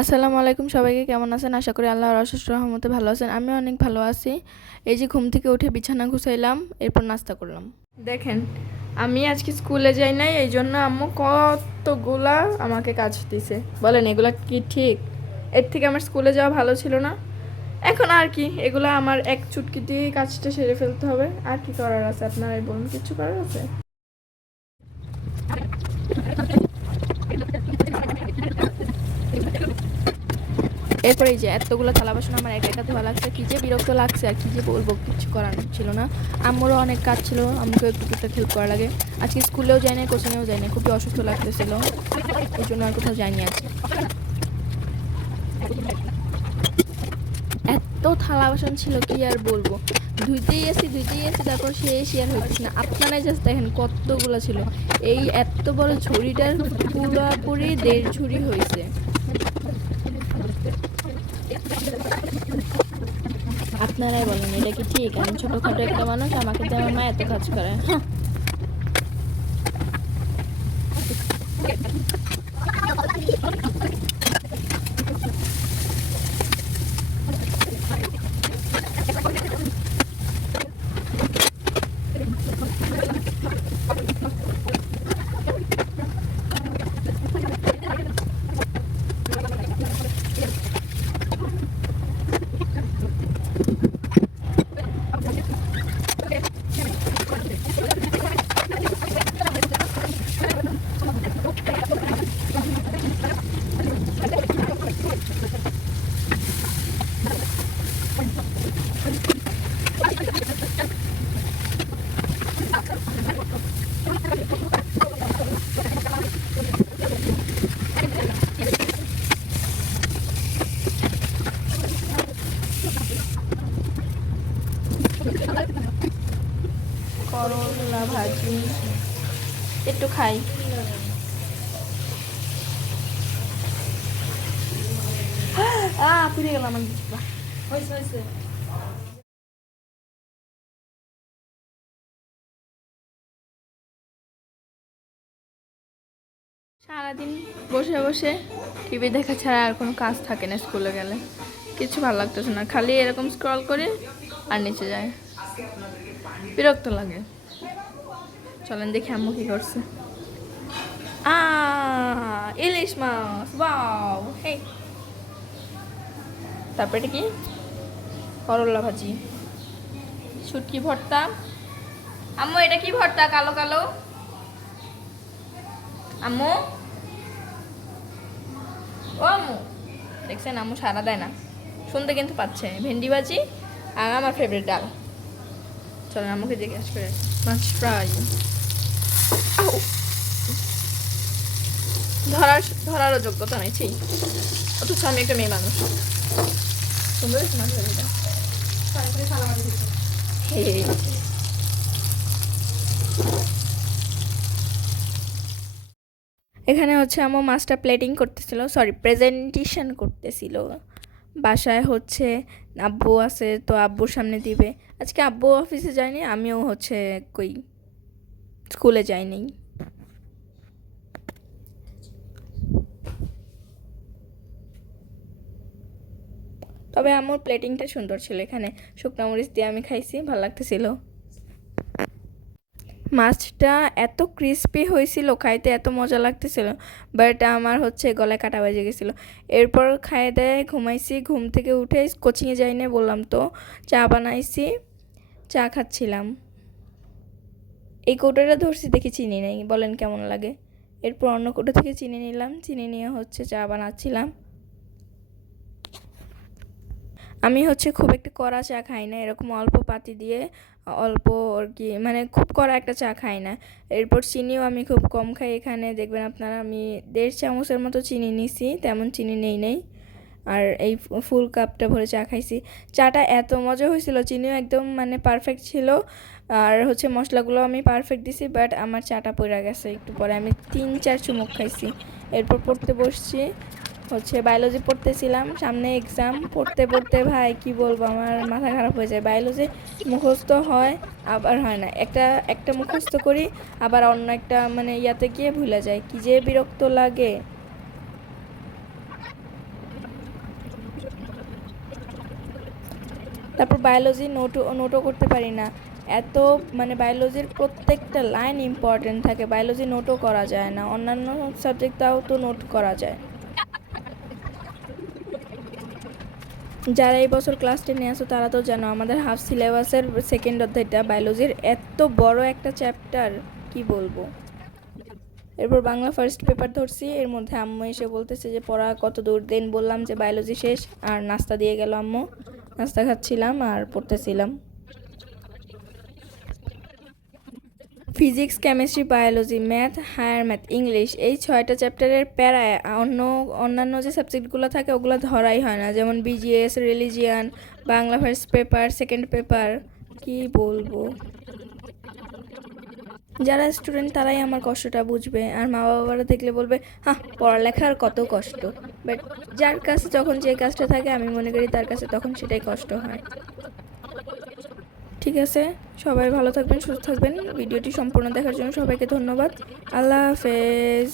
আসসালামু আলাইকুম, সবাইকে কেমন আছেন? আশা করি আল্লাহর অশেষ রহমতে ভালো আছেন। আমি অনেক ভালো আছি। এই যে ঘুম থেকে উঠে বিছানা গুছাইলাম, এরপর নাস্তা করলাম। দেখেন, আমি আজকে স্কুলে যাই নাই, এই জন্য আম্মু কতগুলা আমাকে কাজ দিছে। বলেন এগুলা কি ঠিক? এর থেকে আমার স্কুলে যাওয়া ভালো ছিল না? এখন আর কি, এগুলা আমার এক চুটকিতেই কাজটা সেরে ফেলতে হবে। আর কি করার আছে? আপনারাই বলুন, কিছু করার আছে? এরপরে এই যে এতগুলো থালা বাসন আমার একা একা ধোয়া লাগছে, কি যে বিরক্ত লাগছে আর কি যে বলবো, কিছু করার ছিল না। আম্মুরও অনেক কাজ ছিল, আমাকে একটু টুকটাক হেল্প করা লাগে। আজকে স্কুলেও যাই না, কোচিংয়েও যাই না, খুবই অসুস্থ লাগতেছিল, এই জন্য আর কোথাও যাইনি আজকে। এত থালা বাসন ছিল কি আর বলবো, ধুইতেই আসি তারপর শেষ আর হইতেছে না। আপনারাই জাস্ট দেখেন কতগুলো ছিল। এই এত বড় ঝুড়িটার পুরোপুরি 1.5 ঝুড়ি হয়েছে। আপনারাই বলেন এটা কি ঠিক? আমি ছোটখাটো একটা মানুষ, আমাকে দিয়ে আমার মা এত কাজ করে? করলা ভাজি একটু খাই। পুড়ে গেল আমার জিহ্বা। সারাদিন বসে বসে টিভি দেখা ছাড়া আর কোনো কাজ থাকে না। স্কুলে গেলে কিছু ভালো লাগতেছে না, খালি এরকম স্ক্রল করে আর নিচে যায়, বিরক্ত লাগে। চলেন দেখি আম্মু কি করছে। ইলিশ মাছ, ওয়াও! এই তারপরে এটা কি? করলা ভাজি, শুটকি ভর্তা। আম্মু এটা কি ভর্তা কালো কালো? আম্মু, ও আম্মু, দেখছেন আম্মু সারা দেয় না, শুনতে কিন্তু পাচ্ছে। ভেন্ডি ভাজি আর আমার ফেভারিট ডাল। চলেন আম্মুকে জিজ্ঞেস করে। মাছ ফ্রাই, ধরার ধরারও যোগ্যতা নেই, ঠিক। অথচ আমি একটা মেয়ে মানুষ। সুন্দর হয়েছে মাছ ভাজিটা। এই এখানে হচ্ছে আমার মাছটা প্লেটিং করতেছিল, সরি প্রেজেন্টেশন করতেছিল। বাসায় হচ্ছে আব্বু আছে, তো আব্বুর সামনে দিবে। আজকে আব্বু অফিসে যায়নি, আমিও হচ্ছে কই স্কুলে যাইনি। তবে আমার প্লেটিংটা সুন্দর ছিল, এখানে শুকনো মরিচ দিয়ে আমি খাইছি, ভালো লাগতেছিল। মাছটা এত ক্রিস্পি হয়েছিল, খাইতে এত মজা লাগতেছিল, বাট আমার হচ্ছে গলায় কাটা বেজে গেছিলো। এরপর খাইয়ে দেয় ঘুমাইছি, ঘুম থেকে উঠে কোচিংয়ে যাই না বললাম তো, চা বানাইছি, চা খাচ্ছিলাম। এই কৌটোটা ধরছি দেখি চিনি নেই, বলেন কেমন লাগে? এরপর অন্য কৌটো থেকে চিনি নিলাম, চিনি নিয়ে হচ্ছে চা বানাচ্ছিলাম। আমি হচ্ছে খুব একটা কড়া চা খাই না, এরকম অল্প পাতি দিয়ে অল্প আর কি, মানে খুব কড়া একটা চা খাই না। এরপর চিনিও আমি খুব কম খাই, এখানে দেখবেন আপনারা আমি 1.5 চামচের মতো চিনি নিছি, তেমন চিনি নেই। আর এই ফুল কাপটা ভরে চা খাইছি। চাটা এত মজা হয়েছিল, চিনিও একদম মানে পারফেক্ট ছিল, আর হচ্ছে মশলাগুলো আমি পারফেক্ট দিছি, বাট আমার চাটা পড়ে গেছে একটু পরে। আমি 3-4 চুমুক খাইছি। এরপর পড়তে বসছি, হচ্ছে বায়োলজি পড়তেছিলাম, সামনে এক্সাম। পড়তে পড়তে ভাই কি বলবো, আমার মাথা খারাপ হয়ে যায়। বায়োলজি মুখস্থ হয় আবার হয় না, একটা একটা মুখস্থ করি আবার অন্য একটা মানে ইয়াতে গিয়ে ভুলে যায়, কি যে বিরক্ত লাগে। তারপর বায়োলজি নোটও করতে পারি না, এত মানে বায়োলজির প্রত্যেকটা লাইন ইম্পর্টেন্ট থাকে, বায়োলজি নোটও করা যায় না, অন্যান্য সাবজেক্টটাও তো নোট করা যায়। যারা এই বছর ক্লাস 10-এ আসো তারা তো জানো আমাদের হাফ সিলেবাসের সেকেন্ড অধ্যায়টা বায়োলজির এত বড় একটা চ্যাপ্টার, কি বলবো। এরপর বাংলা ফার্স্ট পেপার ধরছি, এর মধ্যে আম্মু এসে বলতেছে যে পড়া কত দূর, দেন বললাম যে বায়োলজি শেষ, আর নাস্তা দিয়ে গেল আম্মু, নাস্তা খাচ্ছিলাম আর পড়তেছিলাম। Physics, chemistry, biology, math, higher math, English, এই 6টা চ্যাপ্টারের প্যারায় অন্যান্য যে সাবজেক্টগুলো থাকে ওগুলো ধরাই হয় না, যেমন BGS, religion, Bangla first paper, second paper, কি বলবো। যারা স্টুডেন্ট তারাই আমার কষ্টটা বুঝবে, আর মা বাবারা দেখলে বলবে হ্যাঁ পড়ালেখার কত কষ্ট, বাট যার কাছে যখন যে কাজটা থাকে আমি মনে করি তার কাছে তখন সেটাই কষ্ট হয়। ঠিক আছে, সবাই ভালো থাকবেন, সুস্থ থাকবেন। ভিডিওটি সম্পূর্ণ দেখার জন্য সবাইকে ধন্যবাদ। আল্লাহ হাফেজ।